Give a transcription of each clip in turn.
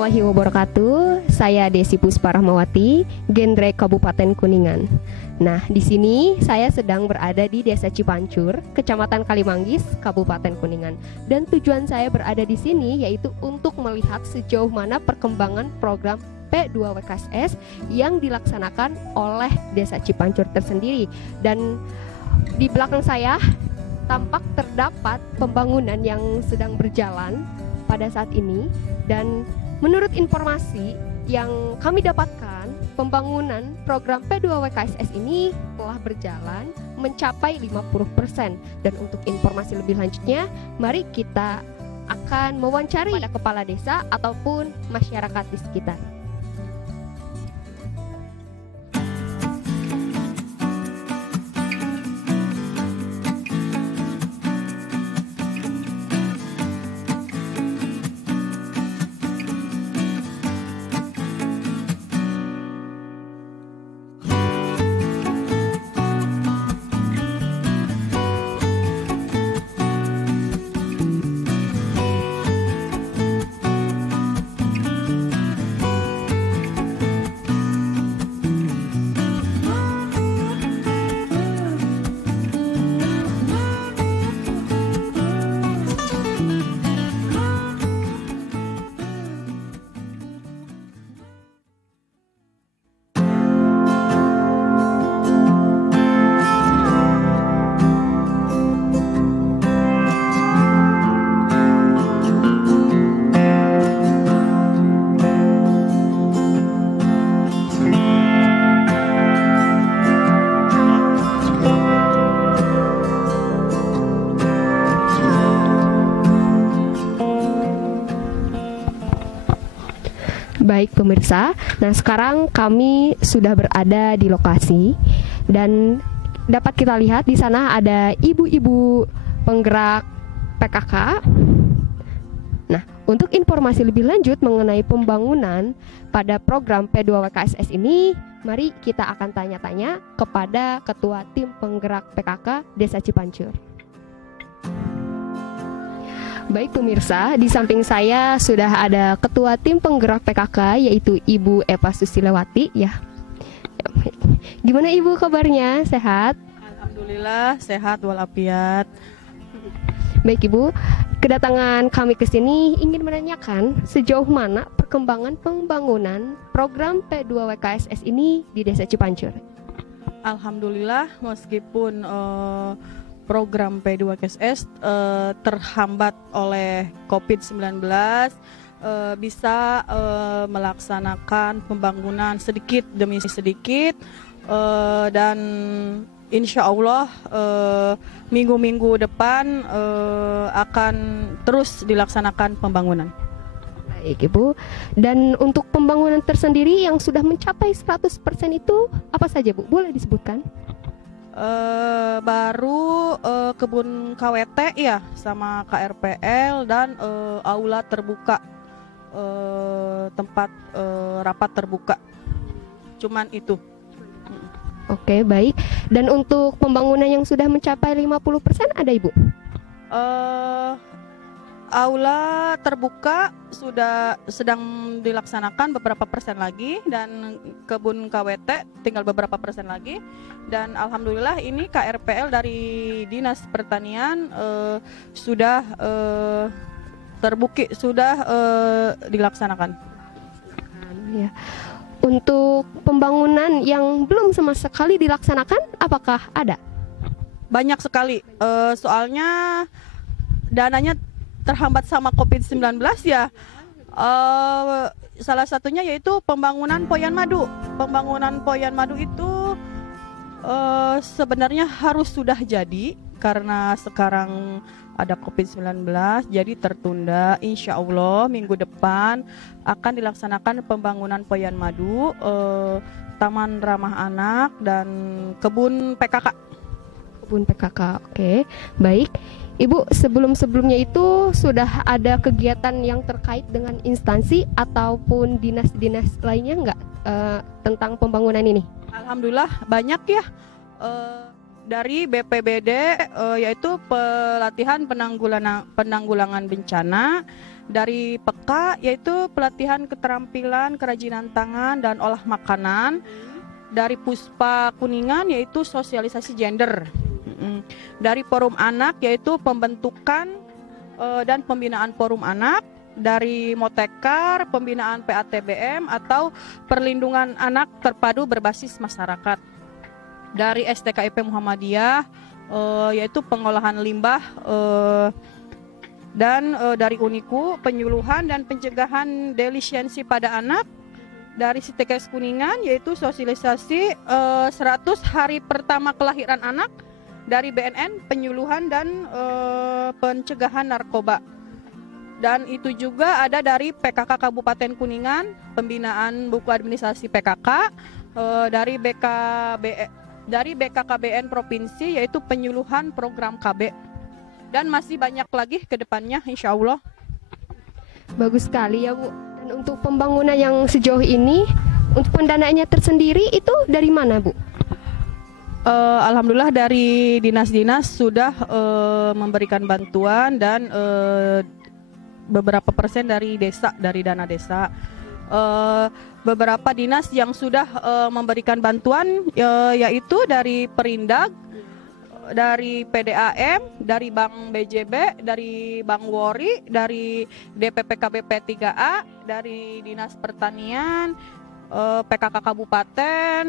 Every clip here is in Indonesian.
warahmatullahi wabarakatuh. Saya Desi Puspa Rahmawati, Genre Kabupaten Kuningan. Nah, di sini saya sedang berada di Desa Cipancur, Kecamatan Kalimanggis, Kabupaten Kuningan. Dan tujuan saya berada di sini yaitu untuk melihat sejauh mana perkembangan program P2WKSS yang dilaksanakan oleh Desa Cipancur tersendiri. Dan di belakang saya tampak terdapat pembangunan yang sedang berjalan pada saat ini, dan menurut informasi yang kami dapatkan, pembangunan program P2WKSS ini telah berjalan mencapai 50%. Dan untuk informasi lebih lanjutnya, mari kita akan mewawancari pada kepala desa ataupun masyarakat di sekitar. Baik pemirsa, nah sekarang kami sudah berada di lokasi dan dapat kita lihat di sana ada ibu-ibu penggerak PKK. Nah, untuk informasi lebih lanjut mengenai pembangunan pada program P2WKSS ini, mari kita akan tanya-tanya kepada Ketua Tim Penggerak PKK Desa Cipancur. Baik pemirsa, di samping saya sudah ada Ketua Tim Penggerak PKK yaitu Ibu Eva Susilawati ya. Gimana Ibu kabarnya? Sehat? Alhamdulillah sehat walafiat. Baik Ibu, kedatangan kami ke sini ingin menanyakan sejauh mana perkembangan pembangunan program P2WKSS ini di Desa Cipancur. Alhamdulillah meskipun program P2WKSS terhambat oleh COVID-19, bisa melaksanakan pembangunan sedikit demi sedikit, dan insya Allah minggu-minggu depan akan terus dilaksanakan pembangunan. Baik Ibu, dan untuk pembangunan tersendiri yang sudah mencapai 100% itu apa saja Bu? Boleh disebutkan? Baru kebun KWT ya, sama KRPL dan aula terbuka, tempat rapat terbuka. Cuman itu. Oke, baik. Dan untuk pembangunan yang sudah mencapai 50% ada Ibu? Aula terbuka sudah sedang dilaksanakan beberapa persen lagi, dan kebun KWT tinggal beberapa persen lagi, dan alhamdulillah ini KRPL dari Dinas Pertanian sudah dilaksanakan. Ya. Untuk pembangunan yang belum sama sekali dilaksanakan, apakah ada? Banyak sekali, soalnya dananya terhambat sama COVID-19 ya. Salah satunya yaitu pembangunan Poyan Madu. Pembangunan Poyan Madu itu sebenarnya harus sudah jadi, karena sekarang ada COVID-19 jadi tertunda. Insya Allah minggu depan akan dilaksanakan pembangunan Poyan Madu, Taman Ramah Anak, dan kebun PKK. Kebun PKK, oke. Baik Ibu, sebelum-sebelumnya itu sudah ada kegiatan yang terkait dengan instansi ataupun dinas-dinas lainnya enggak tentang pembangunan ini? Alhamdulillah banyak ya, dari BPBD, yaitu pelatihan penanggulangan bencana, Dari PK yaitu pelatihan keterampilan kerajinan tangan dan olah makanan. Dari Puspa Kuningan yaitu sosialisasi gender. Dari Forum Anak yaitu pembentukan dan pembinaan forum anak. Dari Motekar pembinaan PATBM atau perlindungan anak terpadu berbasis masyarakat. Dari STKIP Muhammadiyah yaitu pengolahan limbah. Dan dari Uniku penyuluhan dan pencegahan delisiensi pada anak. Dari Sitekes Kuningan yaitu sosialisasi 100 hari pertama kelahiran anak. Dari BNN penyuluhan dan pencegahan narkoba. Dan itu juga ada dari PKK Kabupaten Kuningan pembinaan buku administrasi PKK. Dari BKKBN Provinsi yaitu penyuluhan program KB. Dan masih banyak lagi ke depannya insya Allah. Bagus sekali ya Bu. Dan untuk pembangunan yang sejauh ini, untuk pendanaannya tersendiri itu dari mana Bu? Alhamdulillah dari dinas-dinas sudah memberikan bantuan dan beberapa persen dari desa, dari dana desa. Beberapa dinas yang sudah memberikan bantuan yaitu dari Perindag, dari PDAM, dari Bank BJB, dari Bank Wori, dari DPPKBP 3A, dari Dinas Pertanian, PKK Kabupaten,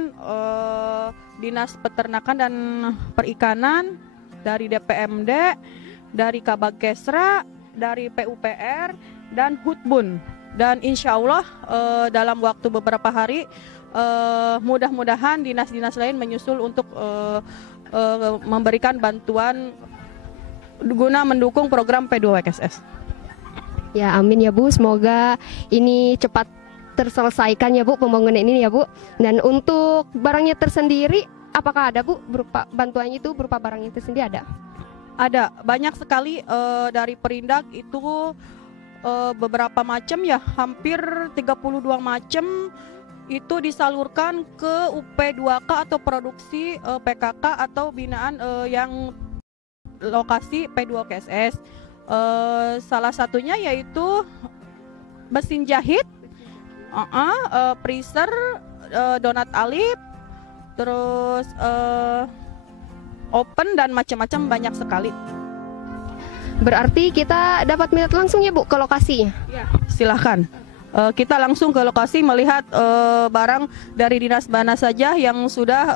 Dinas Peternakan dan Perikanan, dari DPMD, dari Kabagkesra, dari PUPR, dan Hutbun. Dan insya Allah dalam waktu beberapa hari mudah-mudahan dinas-dinas lain menyusul untuk memberikan bantuan guna mendukung program P2WKSS. Ya amin ya Bu, semoga ini cepat terselesaikan ya Bu pembangunan ini ya Bu. Dan untuk barangnya tersendiri apakah ada Bu berupa bantuannya itu berupa barangnya tersendiri ada? Ada, banyak sekali dari Perindag itu beberapa macam ya, hampir 32 macam itu disalurkan ke UP2K atau produksi PKK atau binaan yang lokasi P2KSS. Salah satunya yaitu mesin jahit, freezer, donat alip, terus open dan macam-macam banyak sekali. Berarti kita dapat melihat langsung ya Bu ke lokasinya? Ya, silahkan. Kita langsung ke lokasi melihat barang dari dinas mana saja yang sudah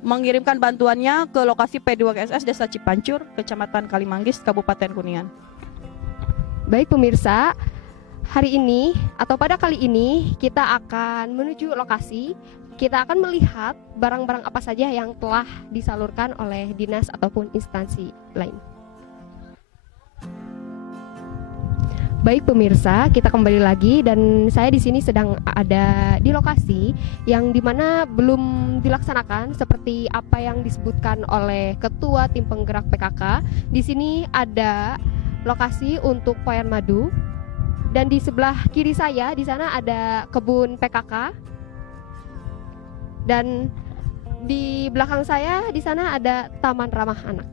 mengirimkan bantuannya ke lokasi P2KSS Desa Cipancur, Kecamatan Kalimanggis, Kabupaten Kuningan. Baik pemirsa, hari ini atau pada kali ini kita akan menuju lokasi. Kita akan melihat barang-barang apa saja yang telah disalurkan oleh dinas ataupun instansi lain. Baik pemirsa, kita kembali lagi dan saya di sini sedang ada di lokasi yang dimana belum dilaksanakan seperti apa yang disebutkan oleh Ketua Tim Penggerak PKK. Di sini ada lokasi untuk Poyan Madu dan di sebelah kiri saya di sana ada kebun PKK dan di belakang saya di sana ada Taman Ramah Anak.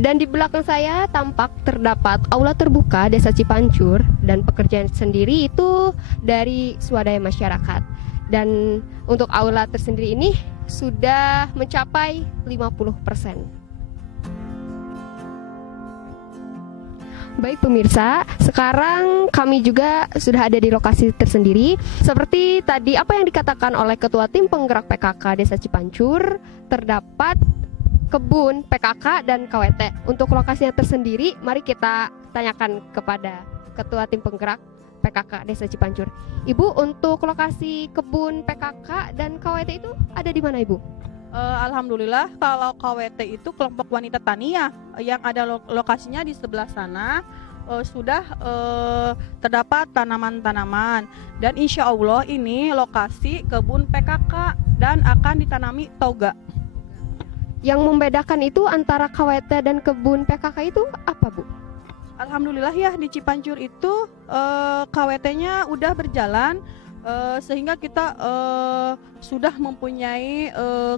Dan di belakang saya tampak terdapat aula terbuka Desa Cipancur dan pekerjaan sendiri itu dari swadaya masyarakat. Dan untuk aula tersendiri ini sudah mencapai 50%. Baik pemirsa, sekarang kami juga sudah ada di lokasi tersendiri. Seperti tadi apa yang dikatakan oleh Ketua Tim Penggerak PKK Desa Cipancur, terdapat kebun PKK dan KWT. Untuk lokasinya tersendiri, mari kita tanyakan kepada Ketua Tim Penggerak PKK Desa Cipancur. Ibu, untuk lokasi kebun PKK dan KWT itu ada di mana Ibu? Alhamdulillah kalau KWT itu kelompok wanita tani ya, yang ada lokasinya di sebelah sana sudah terdapat tanaman-tanaman. Dan insya Allah ini lokasi kebun PKK dan akan ditanami toga. Yang membedakan itu antara KWT dan kebun PKK itu apa Bu? Alhamdulillah ya di Cipancur itu KWT-nya udah berjalan sehingga kita sudah mempunyai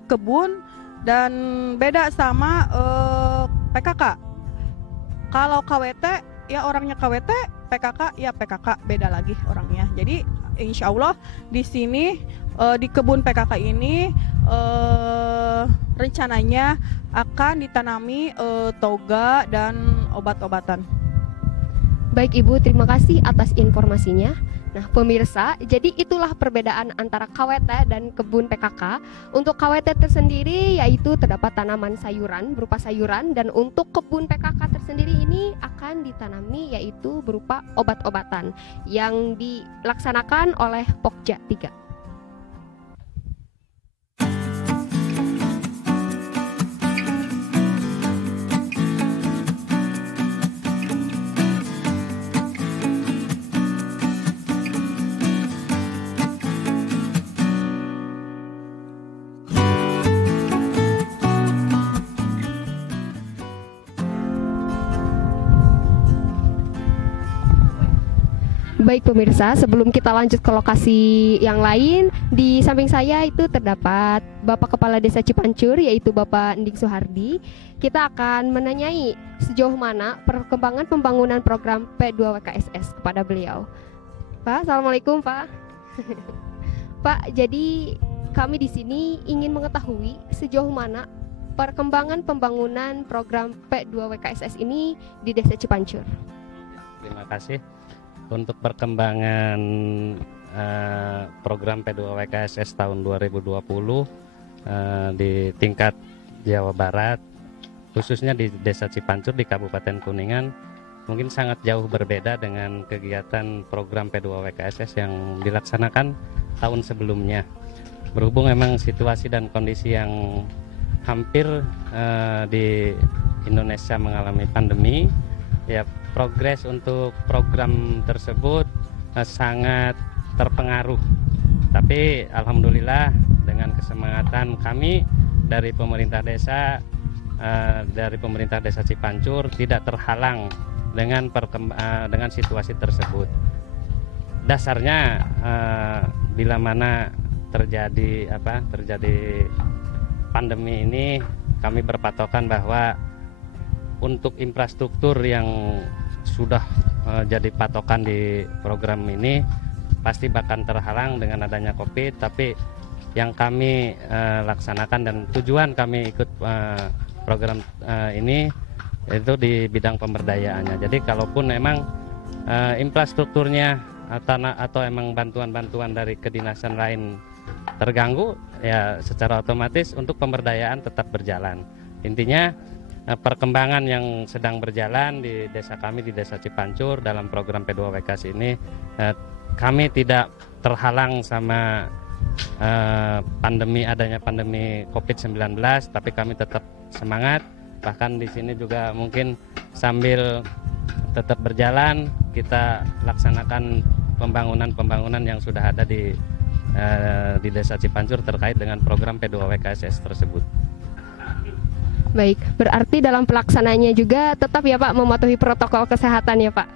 kebun dan beda sama PKK. Kalau KWT ya orangnya KWT, PKK ya PKK, beda lagi orangnya. Jadi insya Allah di sini di kebun PKK ini rencananya akan ditanami toga dan obat-obatan. Baik Ibu, terima kasih atas informasinya. Nah pemirsa, jadi itulah perbedaan antara KWT dan kebun PKK. Untuk KWT tersendiri yaitu terdapat tanaman sayuran berupa sayuran, dan untuk kebun PKK tersendiri ini akan ditanami yaitu berupa obat-obatan yang dilaksanakan oleh Pokja 3. Baik pemirsa, sebelum kita lanjut ke lokasi yang lain, di samping saya itu terdapat Bapak Kepala Desa Cipancur yaitu Bapak Ending Suhardi. Kita akan menanyai sejauh mana perkembangan pembangunan program P2WKSS kepada beliau. Pak, Assalamualaikum Pak. Pak, jadi kami di sini ingin mengetahui sejauh mana perkembangan pembangunan program P2WKSS ini di Desa Cipancur. Terima kasih. Untuk perkembangan program P2WKSS tahun 2020 di tingkat Jawa Barat, khususnya di Desa Cipancur di Kabupaten Kuningan, mungkin sangat jauh berbeda dengan kegiatan program P2WKSS yang dilaksanakan tahun sebelumnya. Berhubung memang situasi dan kondisi yang hampir di Indonesia mengalami pandemi, ya progres untuk program tersebut sangat terpengaruh. Tapi alhamdulillah dengan kesemangatan kami dari pemerintah desa Cipancur tidak terhalang dengan situasi tersebut. Dasarnya bila mana terjadi pandemi ini, kami berpatokan bahwa untuk infrastruktur yang sudah jadi patokan di program ini pasti bahkan terhalang dengan adanya COVID. Tapi yang kami laksanakan dan tujuan kami ikut program ini itu di bidang pemberdayaannya. Jadi kalaupun memang infrastrukturnya atau emang bantuan-bantuan dari kedinasan lain terganggu, ya secara otomatis untuk pemberdayaan tetap berjalan. Intinya perkembangan yang sedang berjalan di desa kami, di Desa Cipancur dalam program P2WKS ini, kami tidak terhalang sama adanya pandemi COVID-19, tapi kami tetap semangat. Bahkan di sini juga mungkin sambil tetap berjalan, kita laksanakan pembangunan yang sudah ada di Desa Cipancur terkait dengan program P2WKSS tersebut. Baik, berarti dalam pelaksananya juga tetap ya Pak mematuhi protokol kesehatan ya Pak?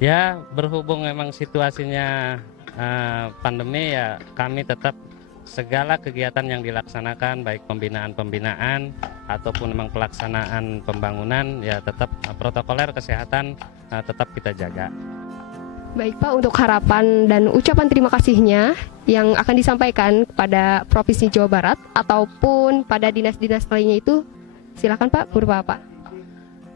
Ya, berhubung memang situasinya pandemi, ya kami tetap segala kegiatan yang dilaksanakan, baik pembinaan ataupun memang pelaksanaan pembangunan, ya tetap protokoler kesehatan tetap kita jaga. Baik Pak, untuk harapan dan ucapan terima kasihnya yang akan disampaikan kepada Provinsi Jawa Barat ataupun pada dinas-dinas lainnya itu, silakan Pak, berupa apa?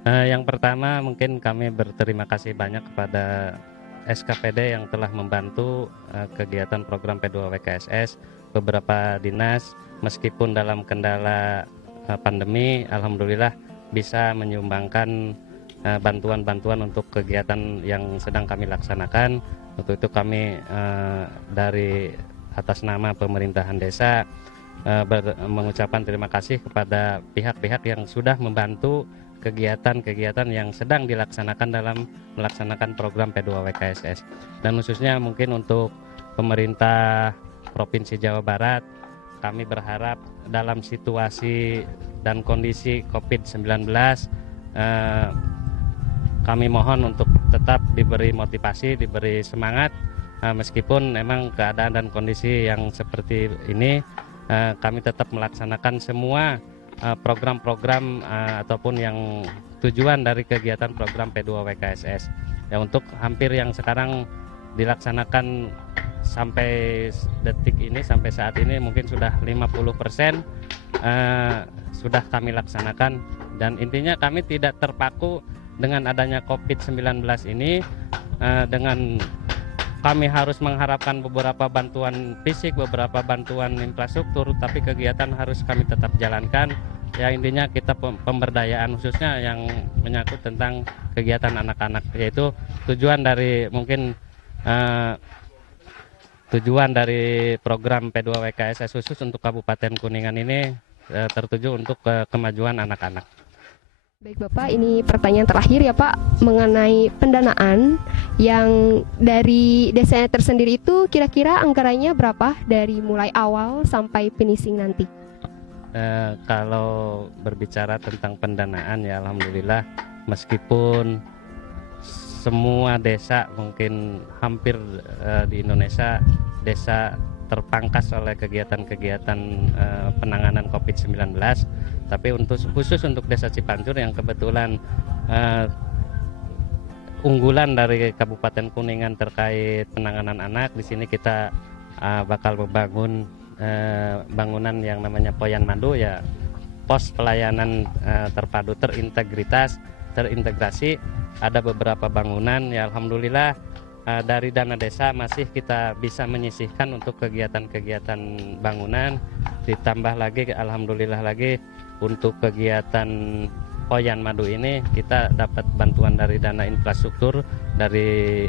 Yang pertama mungkin kami berterima kasih banyak kepada SKPD yang telah membantu kegiatan program P2WKSS. Beberapa dinas meskipun dalam kendala pandemi, alhamdulillah bisa menyumbangkan bantuan-bantuan untuk kegiatan yang sedang kami laksanakan. Untuk itu kami dari atas nama pemerintahan desa mengucapkan terima kasih kepada pihak-pihak yang sudah membantu kegiatan-kegiatan yang sedang dilaksanakan dalam melaksanakan program P2WKSS. Dan khususnya mungkin untuk pemerintah Provinsi Jawa Barat, kami berharap dalam situasi dan kondisi COVID-19, kami mohon untuk tetap diberi motivasi, diberi semangat, meskipun memang keadaan dan kondisi yang seperti ini, kami tetap melaksanakan semua program-program ataupun yang tujuan dari kegiatan program P2WKSS. Ya, untuk hampir yang sekarang dilaksanakan sampai detik ini, sampai saat ini mungkin sudah 50% sudah kami laksanakan, dan intinya kami tidak terpaku dengan adanya COVID-19 ini, dengan kami harus mengharapkan beberapa bantuan fisik, beberapa bantuan infrastruktur, tapi kegiatan harus kami tetap jalankan. Ya, intinya kita pemberdayaan khususnya yang menyangkut tentang kegiatan anak-anak, yaitu tujuan dari mungkin tujuan dari program P2WKSS khusus untuk Kabupaten Kuningan ini tertuju untuk kemajuan anak-anak. Baik Bapak, ini pertanyaan terakhir ya Pak, mengenai pendanaan yang dari desanya tersendiri itu kira-kira anggarannya berapa dari mulai awal sampai finishing nanti? Kalau berbicara tentang pendanaan, ya alhamdulillah, meskipun semua desa mungkin hampir di Indonesia desa terpangkas oleh kegiatan-kegiatan penanganan COVID-19, tapi khusus untuk Desa Cipancur yang kebetulan unggulan dari Kabupaten Kuningan terkait penanganan anak, di sini kita bakal membangun bangunan yang namanya Poyan Madu, ya pos pelayanan terpadu terintegrasi. Ada beberapa bangunan, ya alhamdulillah dari dana desa masih kita bisa menyisihkan untuk kegiatan-kegiatan bangunan, ditambah lagi alhamdulillah lagi untuk kegiatan Poyan Madu ini kita dapat bantuan dari dana infrastruktur dari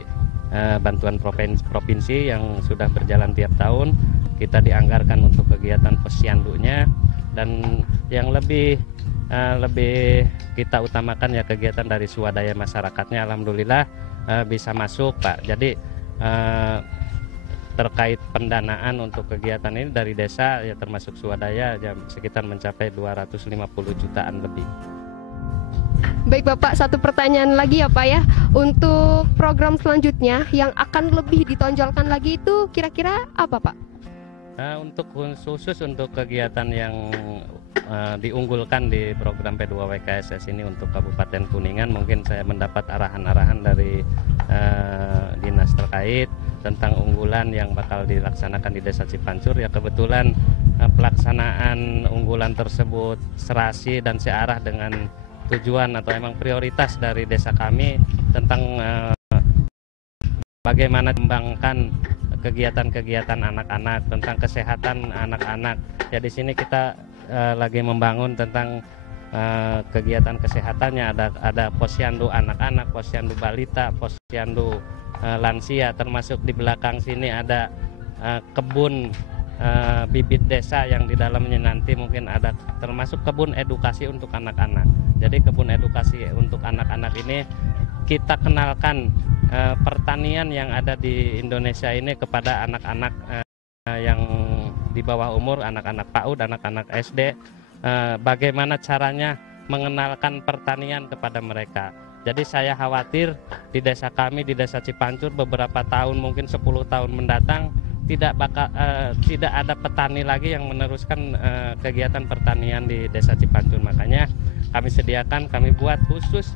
bantuan provinsi yang sudah berjalan tiap tahun. Kita dianggarkan untuk kegiatan posyandunya, dan yang lebih kita utamakan ya kegiatan dari swadaya masyarakatnya, alhamdulillah bisa masuk Pak. Jadi terkait pendanaan untuk kegiatan ini dari desa ya termasuk swadaya ya sekitar mencapai 250 jutaan lebih. Baik Bapak, satu pertanyaan lagi ya Pak ya, untuk program selanjutnya yang akan lebih ditonjolkan lagi itu kira-kira apa Pak? Untuk khusus untuk kegiatan yang diunggulkan di program P2WKSS ini untuk Kabupaten Kuningan, mungkin saya mendapat arahan-arahan dari dinas terkait tentang unggulan yang bakal dilaksanakan di Desa Cipancur. Ya kebetulan pelaksanaan unggulan tersebut serasi dan searah dengan tujuan atau emang prioritas dari desa kami tentang bagaimana mengembangkan kegiatan-kegiatan anak-anak, tentang kesehatan anak-anak. Ya di sini kita lagi membangun tentang kegiatan kesehatannya, ada posyandu anak-anak, posyandu balita, posyandu lansia, termasuk di belakang sini ada kebun bibit desa yang di dalamnya nanti mungkin ada termasuk kebun edukasi untuk anak-anak. Jadi kebun edukasi untuk anak-anak ini kita kenalkan pertanian yang ada di Indonesia ini kepada anak-anak yang di bawah umur, anak-anak PAUD, anak-anak SD, bagaimana caranya mengenalkan pertanian kepada mereka. Jadi saya khawatir di desa kami, di Desa Cipancur beberapa tahun, mungkin 10 tahun mendatang tidak ada petani lagi yang meneruskan kegiatan pertanian di Desa Cipancur. Makanya kami sediakan, kami buat khusus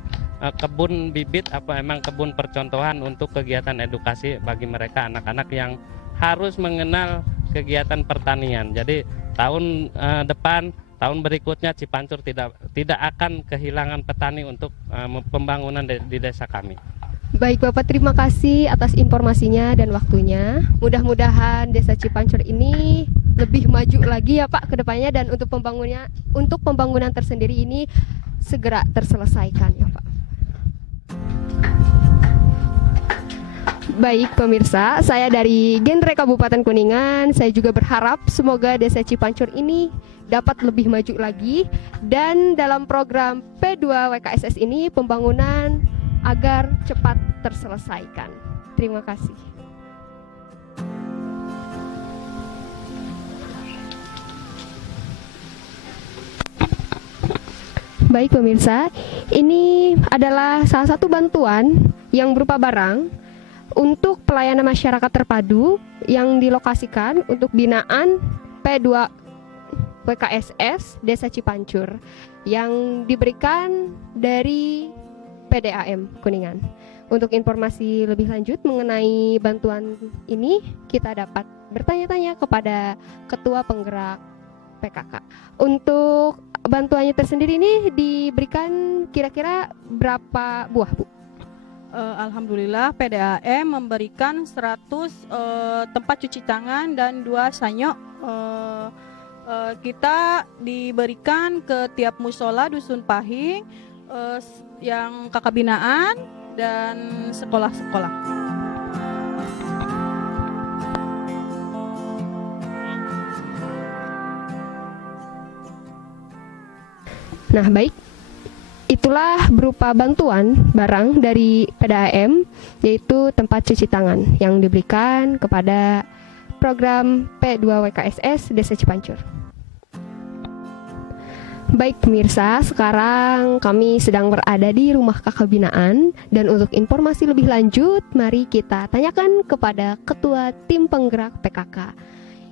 kebun bibit apa emang kebun percontohan untuk kegiatan edukasi bagi mereka anak-anak yang harus mengenal kegiatan pertanian. Jadi tahun depan, tahun berikutnya Cipancur tidak akan kehilangan petani untuk pembangunan di desa kami. Baik Bapak, terima kasih atas informasinya dan waktunya. Mudah-mudahan Desa Cipancur ini lebih maju lagi ya Pak ke depannya, dan untuk pembangunan tersendiri ini segera terselesaikan ya Pak. Baik pemirsa, saya dari Genre Kabupaten Kuningan. Saya juga berharap semoga Desa Cipancur ini dapat lebih maju lagi, dan dalam program P2WKSS ini pembangunan agar cepat terselesaikan. Terima kasih. Baik pemirsa, ini adalah salah satu bantuan yang berupa barang untuk pelayanan masyarakat terpadu yang dilokasikan untuk binaan WKSS Desa Cipancur yang diberikan dari PDAM Kuningan. Untuk informasi lebih lanjut mengenai bantuan ini, kita dapat bertanya-tanya kepada Ketua Penggerak PKK. Untuk bantuannya tersendiri ini diberikan kira-kira berapa buah, Bu? Alhamdulillah PDAM memberikan 100 tempat cuci tangan dan 2 sanyok. Kita diberikan ke tiap musola Dusun Pahing, yang kakak binaan dan sekolah-sekolah. Nah, baik. Itulah berupa bantuan barang dari PDAM, yaitu tempat cuci tangan yang diberikan kepada program P2WKSS Desa Cipancur. Baik pemirsa, sekarang kami sedang berada di rumah kakak binaan, dan untuk informasi lebih lanjut, mari kita tanyakan kepada Ketua Tim Penggerak PKK.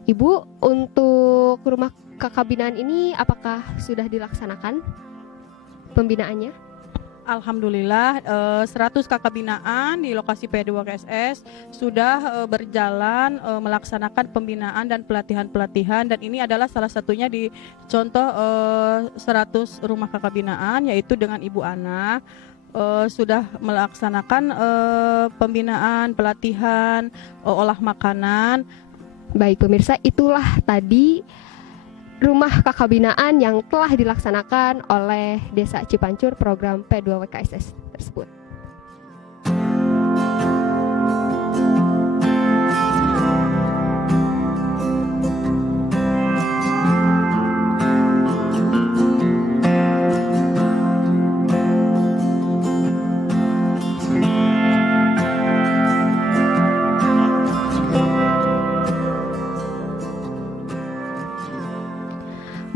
Ibu, untuk rumah kakak binaan ini apakah sudah dilaksanakan pembinaannya? Alhamdulillah 100 kakak binaan di lokasi P2KSS sudah berjalan melaksanakan pembinaan dan pelatihan-pelatihan, dan ini adalah salah satunya di contoh 100 rumah kakak binaan, yaitu dengan Ibu Ana sudah melaksanakan pembinaan, pelatihan, olah makanan. Baik pemirsa, itulah tadi rumah kakak binaan yang telah dilaksanakan oleh Desa Cipancur program P2WKSS tersebut.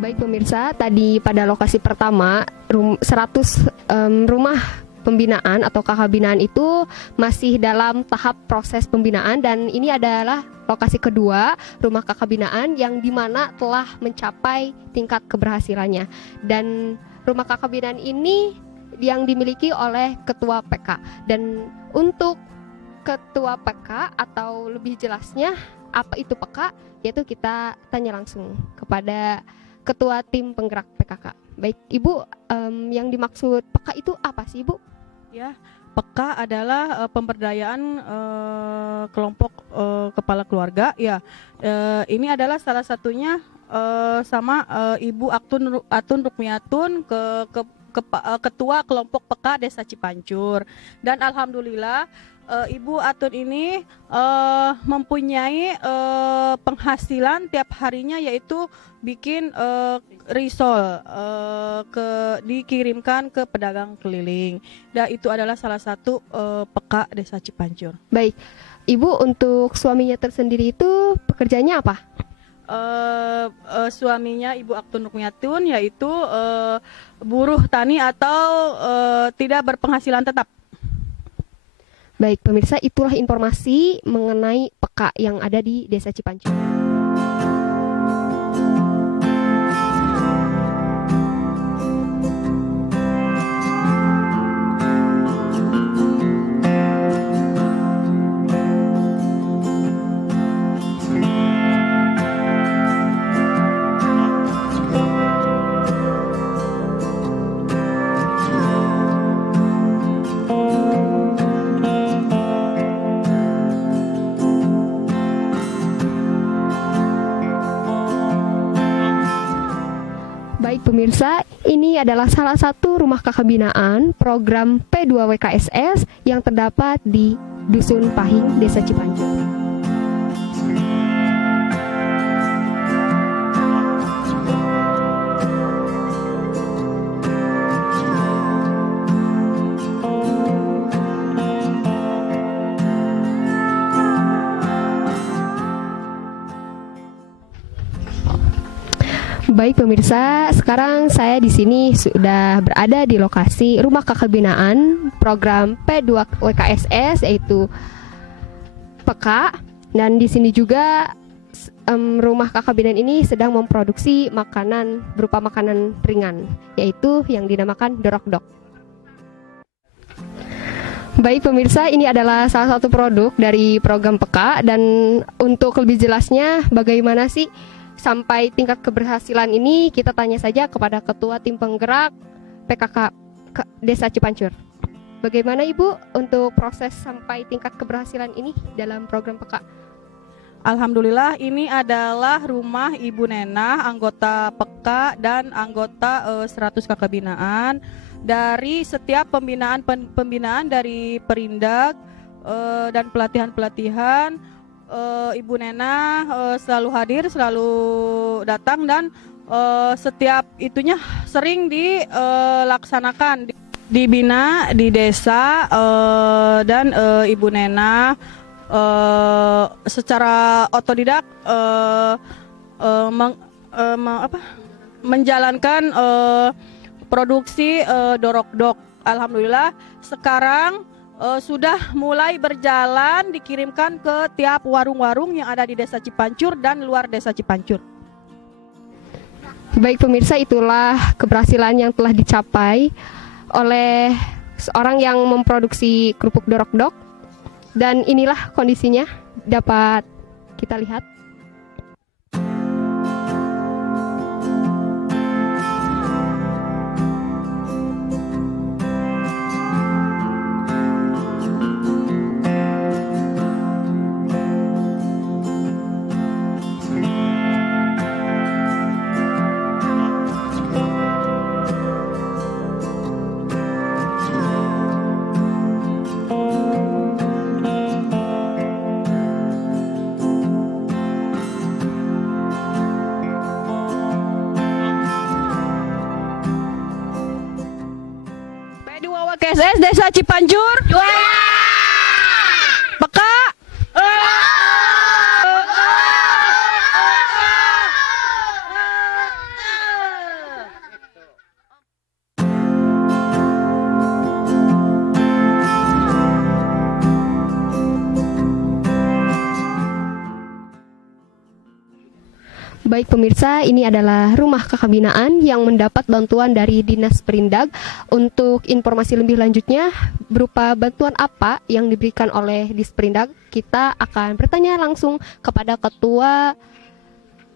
Baik pemirsa, tadi pada lokasi pertama 100 rumah pembinaan atau kakak binaan itu masih dalam tahap proses pembinaan, dan ini adalah lokasi kedua rumah kakak binaan yang dimana telah mencapai tingkat keberhasilannya, dan rumah kakak binaan ini yang dimiliki oleh Ketua PK. Dan untuk Ketua PK atau lebih jelasnya apa itu PK, yaitu kita tanya langsung kepada Ketua Tim Penggerak PKK. Baik, Ibu, yang dimaksud PK itu apa sih, Ibu? Ya, PK adalah pemberdayaan kelompok kepala keluarga. Ya, ini adalah salah satunya sama Ibu Atun Rukmiatun Ketua Kelompok PK Desa Cipancur. Dan alhamdulillah Ibu Atun ini mempunyai penghasilan tiap harinya, yaitu bikin risol dikirimkan ke pedagang keliling. Dan itu adalah salah satu PK Desa Cipancur. Baik, Ibu, untuk suaminya tersendiri itu pekerjaannya apa? Suaminya Ibu Atun Rukmiatun yaitu buruh tani atau tidak berpenghasilan tetap. Baik pemirsa, itulah informasi mengenai PK yang ada di Desa Cipancur. Baik pemirsa, ini adalah salah satu rumah kakak binaan program P2WKSS yang terdapat di Dusun Pahing, Desa Cipancur. Baik pemirsa, sekarang saya di sini sudah berada di lokasi rumah kakak binaan program P2WKSS, yaitu PK, dan di sini juga rumah Kakak Bidan ini sedang memproduksi makanan berupa makanan ringan, yaitu yang dinamakan dorok-dok. Baik pemirsa, ini adalah salah satu produk dari program PEKA, dan untuk lebih jelasnya bagaimana sih sampai tingkat keberhasilan ini, kita tanya saja kepada Ketua Tim Penggerak PKK Desa Cipancur. Bagaimana Ibu untuk proses sampai tingkat keberhasilan ini dalam program PEKA? Alhamdulillah, ini adalah rumah Ibu Nena, anggota PEKA dan anggota 100 kakak binaan. Dari setiap pembinaan dari Perindag dan pelatihan-pelatihan, Ibu Nena selalu hadir, selalu datang, dan setiap itunya sering dilaksanakan, dibina di desa, dan Ibu Nena secara otodidak menjalankan produksi dorok-dok. Alhamdulillah sekarang sudah mulai berjalan, dikirimkan ke tiap warung-warung yang ada di Desa Cipancur dan luar Desa Cipancur. Baik pemirsa, itulah keberhasilan yang telah dicapai oleh seorang yang memproduksi kerupuk dorok-dok, dan inilah kondisinya dapat kita lihat. KSS Desa Cipancur juara. PEKA Baik pemirsa, ini adalah rumah kakak binaan yang mendapat bantuan dari Dinas Perindag. Untuk informasi lebih lanjutnya berupa bantuan apa yang diberikan oleh Disperindag, kita akan bertanya langsung kepada Ketua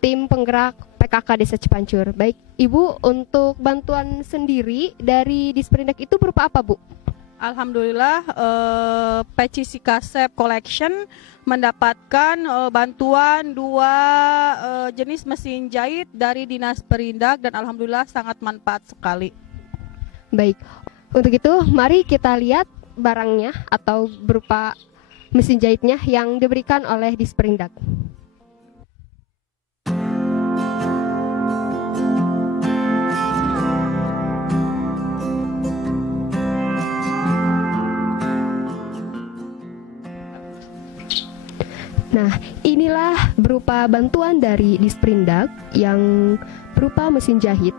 Tim Penggerak PKK Desa Cipancur. Baik Ibu, untuk bantuan sendiri dari Disperindag itu berupa apa Bu? Alhamdulillah, PCC Kasep Collection mendapatkan bantuan 2 jenis mesin jahit dari Dinas Perindag, dan alhamdulillah sangat manfaat sekali. Baik, untuk itu mari kita lihat barangnya atau berupa mesin jahitnya yang diberikan oleh Disperindag. Nah, inilah berupa bantuan dari Disperindag yang berupa mesin jahit.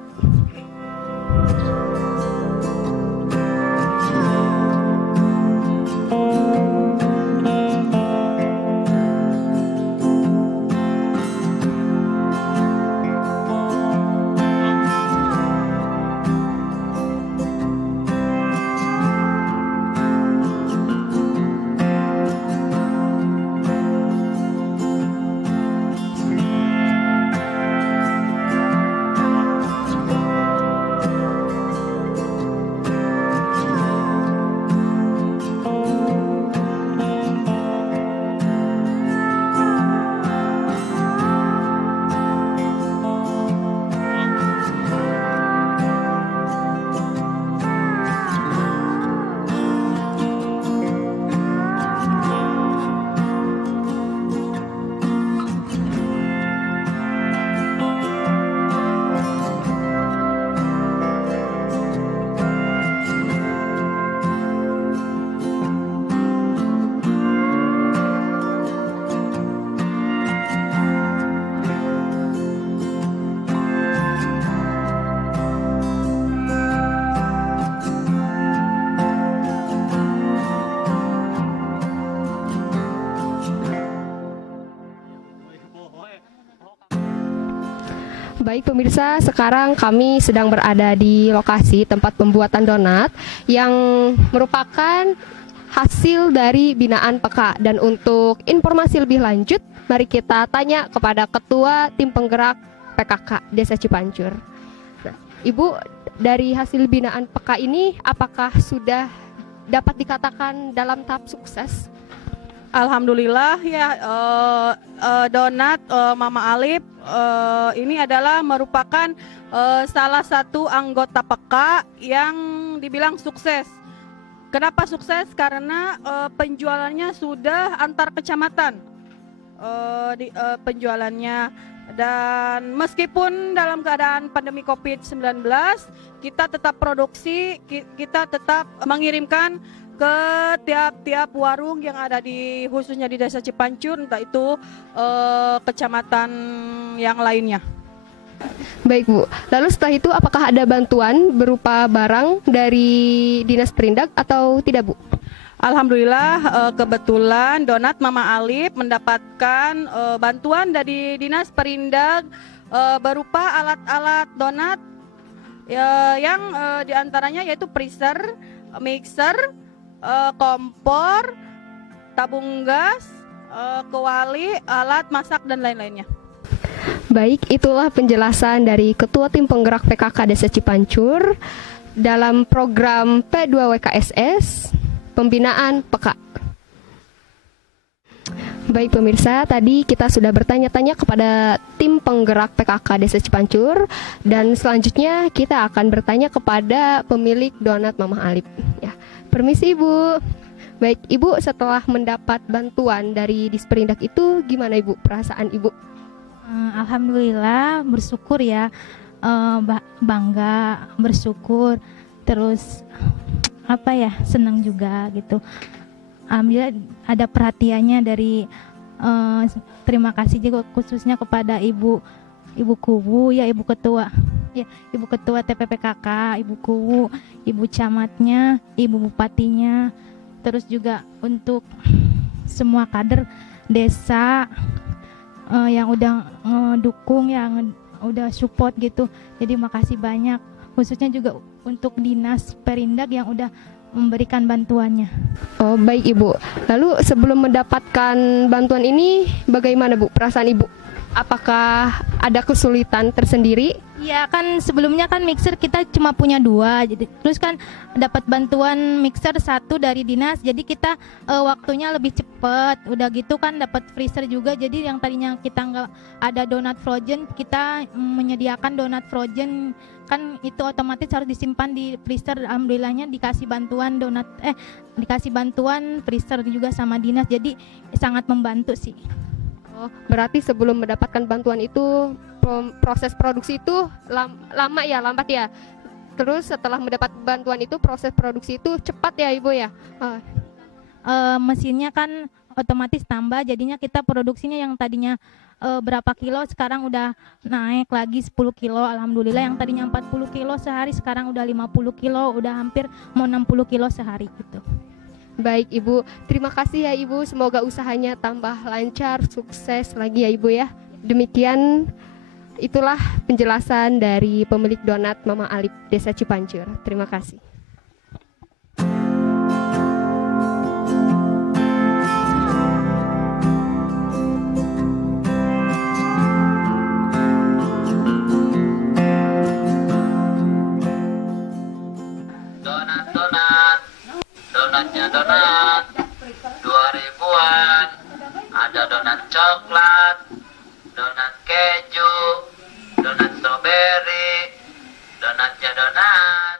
Baik pemirsa, sekarang kami sedang berada di lokasi tempat pembuatan donat yang merupakan hasil dari binaan PK. Dan untuk informasi lebih lanjut, mari kita tanya kepada Ketua Tim Penggerak PKK Desa Cipancur. Nah, Ibu, dari hasil binaan PK ini apakah sudah dapat dikatakan dalam tahap sukses? Alhamdulillah ya, donat Mama Alip ini adalah merupakan salah satu anggota PK yang dibilang sukses. Kenapa sukses? Karena penjualannya sudah antar kecamatan, penjualannya, dan meskipun dalam keadaan pandemi COVID-19 kita tetap produksi, kita tetap mengirimkan ke tiap-tiap warung yang ada di khususnya di Desa Cipancur, entah itu kecamatan yang lainnya. Baik Bu, lalu setelah itu apakah ada bantuan berupa barang dari Dinas Perindak atau tidak Bu? Alhamdulillah kebetulan donat Mama Alip mendapatkan bantuan dari Dinas Perindak berupa alat-alat donat yang diantaranya yaitu freezer, mixer, kompor, tabung gas, kuali, alat masak, dan lain-lainnya. Baik, itulah penjelasan dari Ketua Tim Penggerak PKK Desa Cipancur dalam program P2WKSS Pembinaan PK. Baik pemirsa, tadi kita sudah bertanya-tanya kepada Tim Penggerak PKK Desa Cipancur, dan selanjutnya kita akan bertanya kepada pemilik donat Mama Alip. Ya, permisi Ibu. Baik Ibu, setelah mendapat bantuan dari Disperindak itu gimana Ibu perasaan Ibu? Alhamdulillah, bersyukur ya, bangga, bersyukur, terus senang juga gitu. Alhamdulillah ada perhatiannya dari terima kasih juga khususnya kepada Ibu Kubu ya, Ibu Ketua TPPKK, Ibu Kubu, Ibu Camatnya, Ibu Bupatinya, terus juga untuk semua kader desa yang udah dukung, yang udah support gitu. Jadi makasih banyak, khususnya juga untuk Dinas Perindak yang udah memberikan bantuannya. Oh baik Ibu, lalu sebelum mendapatkan bantuan ini bagaimana Bu perasaan Ibu? Apakah ada kesulitan tersendiri? Ya kan sebelumnya kan mixer kita cuma punya 2, jadi terus kan dapat bantuan mixer 1 dari dinas, jadi kita waktunya lebih cepat. Udah gitu kan dapat freezer juga, jadi yang tadinya kita nggak ada donat frozen, kita menyediakan donat frozen, kan itu otomatis harus disimpan di freezer. Alhamdulillahnya dikasih bantuan dikasih bantuan freezer juga sama dinas, jadi sangat membantu sih. Oh, berarti sebelum mendapatkan bantuan itu proses produksi itu lambat ya. Terus setelah mendapat bantuan itu proses produksi itu cepat ya Ibu ya. Mesinnya kan otomatis tambah, jadinya kita produksinya yang tadinya berapa kilo sekarang udah naik lagi 10 kilo. Alhamdulillah, yang tadinya 40 kilo sehari sekarang udah 50 kilo, udah hampir mau 60 kilo sehari gitu. Baik Ibu, terima kasih ya Ibu, semoga usahanya tambah lancar, sukses lagi ya Ibu ya. Demikian itulah penjelasan dari pemilik donat Mama Alip Desa Cipancur. Terima kasih. Donat 2000-an, ada donat coklat, donat keju, donat strawberry, donatnya donat.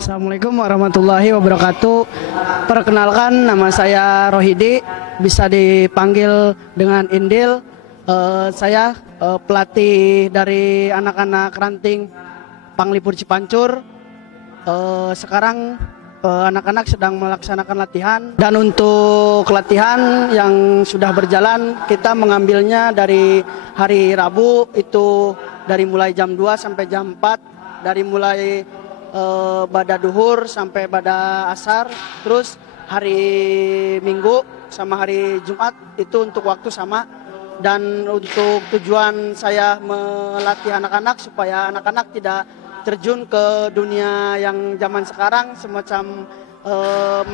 Assalamualaikum warahmatullahi wabarakatuh. Perkenalkan, nama saya Rohidi, bisa dipanggil dengan Indil. Saya pelatih dari anak-anak ranting Panglipur Cipancur. Sekarang anak-anak sedang melaksanakan latihan, dan untuk latihan yang sudah berjalan kita mengambilnya dari hari Rabu itu dari mulai jam 2 sampai jam 4, dari mulai bada duhur sampai bada asar, terus hari Minggu sama hari Jumat itu untuk waktu sama. Dan untuk tujuan saya melatih anak-anak supaya anak-anak tidak terjun ke dunia yang zaman sekarang semacam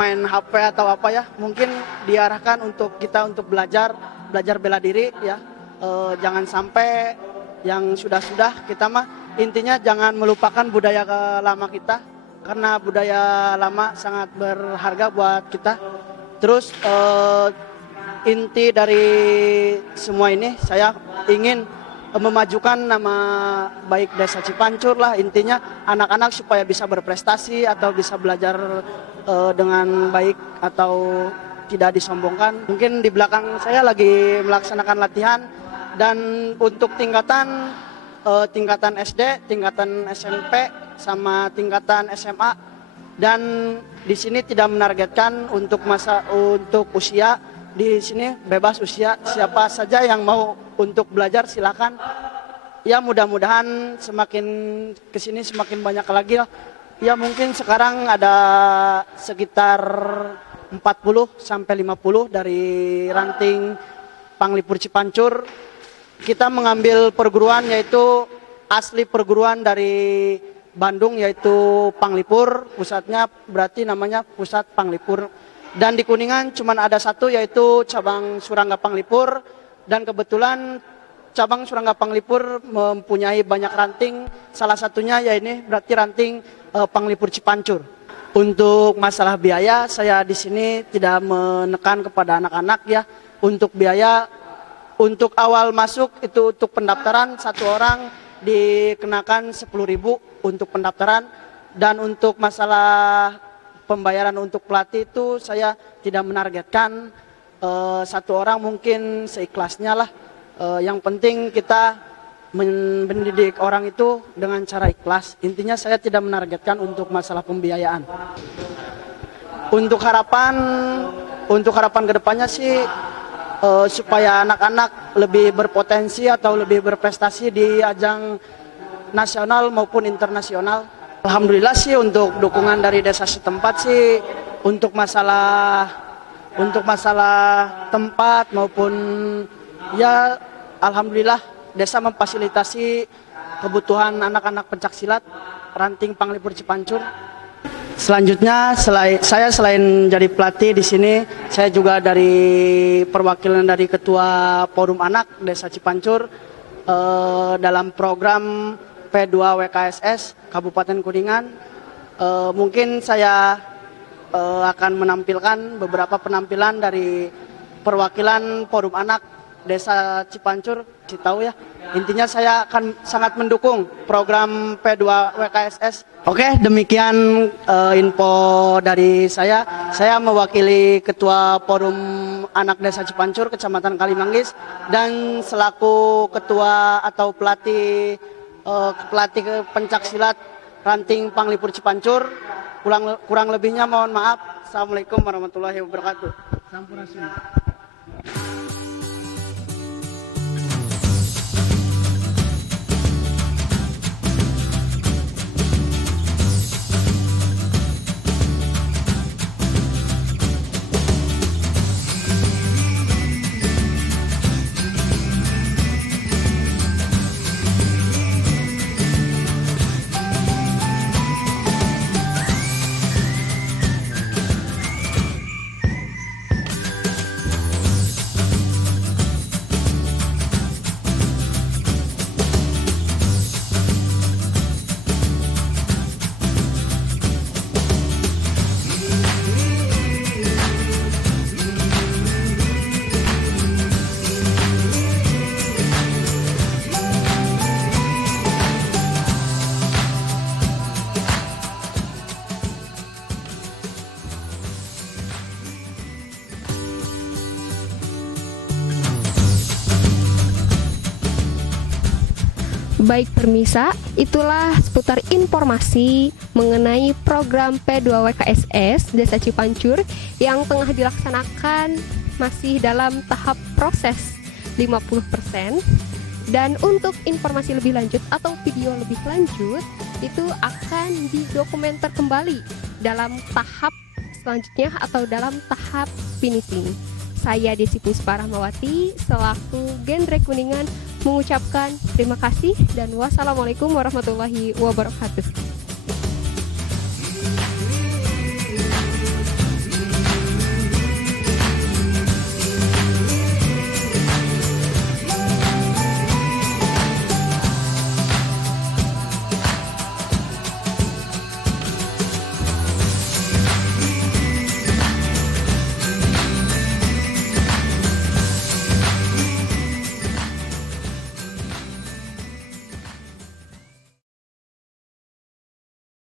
main HP atau apa ya, mungkin diarahkan untuk kita untuk belajar bela diri ya. Jangan sampai yang sudah kita mah intinya jangan melupakan budaya lama kita, karena budaya lama sangat berharga buat kita. Terus inti dari semua ini saya ingin memajukan nama baik Desa Cipancur lah, intinya anak-anak supaya bisa berprestasi atau bisa belajar dengan baik atau tidak disombongkan. Mungkin di belakang saya lagi melaksanakan latihan, dan untuk tingkatan SD, tingkatan SMP sama tingkatan SMA, dan di sini tidak menargetkan untuk usia. Di sini bebas usia, siapa saja yang mau untuk belajar silakan. Ya mudah-mudahan semakin kesini semakin banyak lagi lah. Ya mungkin sekarang ada sekitar 40 sampai 50 dari ranting Panglipur Cipancur. Kita mengambil perguruan yaitu asli perguruan dari Bandung yaitu Panglipur, pusatnya berarti namanya Pusat Panglipur. Dan di Kuningan cuma ada satu yaitu cabang Surangga Panglipur, dan kebetulan cabang Surangga Panglipur mempunyai banyak ranting, salah satunya ya ini berarti ranting Panglipur Cipancur. Untuk masalah biaya saya di sini tidak menekan kepada anak-anak ya. Untuk biaya untuk awal masuk itu untuk pendaftaran satu orang dikenakan 10.000 untuk pendaftaran, dan untuk masalah pembayaran untuk pelatih itu saya tidak menargetkan, satu orang mungkin seikhlasnya lah. Yang penting kita mendidik orang itu dengan cara ikhlas. Intinya saya tidak menargetkan untuk masalah pembiayaan. Untuk harapan kedepannya sih supaya anak-anak lebih berpotensi atau lebih berprestasi di ajang nasional maupun internasional. Alhamdulillah sih untuk dukungan dari desa setempat sih untuk masalah tempat maupun ya Alhamdulillah desa memfasilitasi kebutuhan anak-anak pencaksilat ranting Panglipur Cipancur. Selanjutnya saya selain jadi pelatih di sini, saya juga dari perwakilan dari Ketua Forum Anak Desa Cipancur dalam program P2 WKSS Kabupaten Kuningan. Mungkin saya akan menampilkan beberapa penampilan dari perwakilan Forum Anak Desa Cipancur. Tahu ya, intinya saya akan sangat mendukung program P2 WKSS. Oke, demikian info dari saya. Saya mewakili Ketua Forum Anak Desa Cipancur Kecamatan Kalimanggis, dan selaku ketua atau pelatih pencaksilat ranting Panglipur Cipancur. Kurang lebihnya mohon maaf. Assalamualaikum warahmatullahi wabarakatuh. Sampurasun. Baik permisa, itulah seputar informasi mengenai program P2WKSS Desa Cipancur yang tengah dilaksanakan masih dalam tahap proses 50%. Dan untuk informasi lebih lanjut atau video lebih lanjut itu akan didokumenter kembali dalam tahap selanjutnya atau dalam tahap finishing. Saya Desi Puspa Rahmawati selaku Genre Kuningan mengucapkan terima kasih dan wassalamualaikum warahmatullahi wabarakatuh.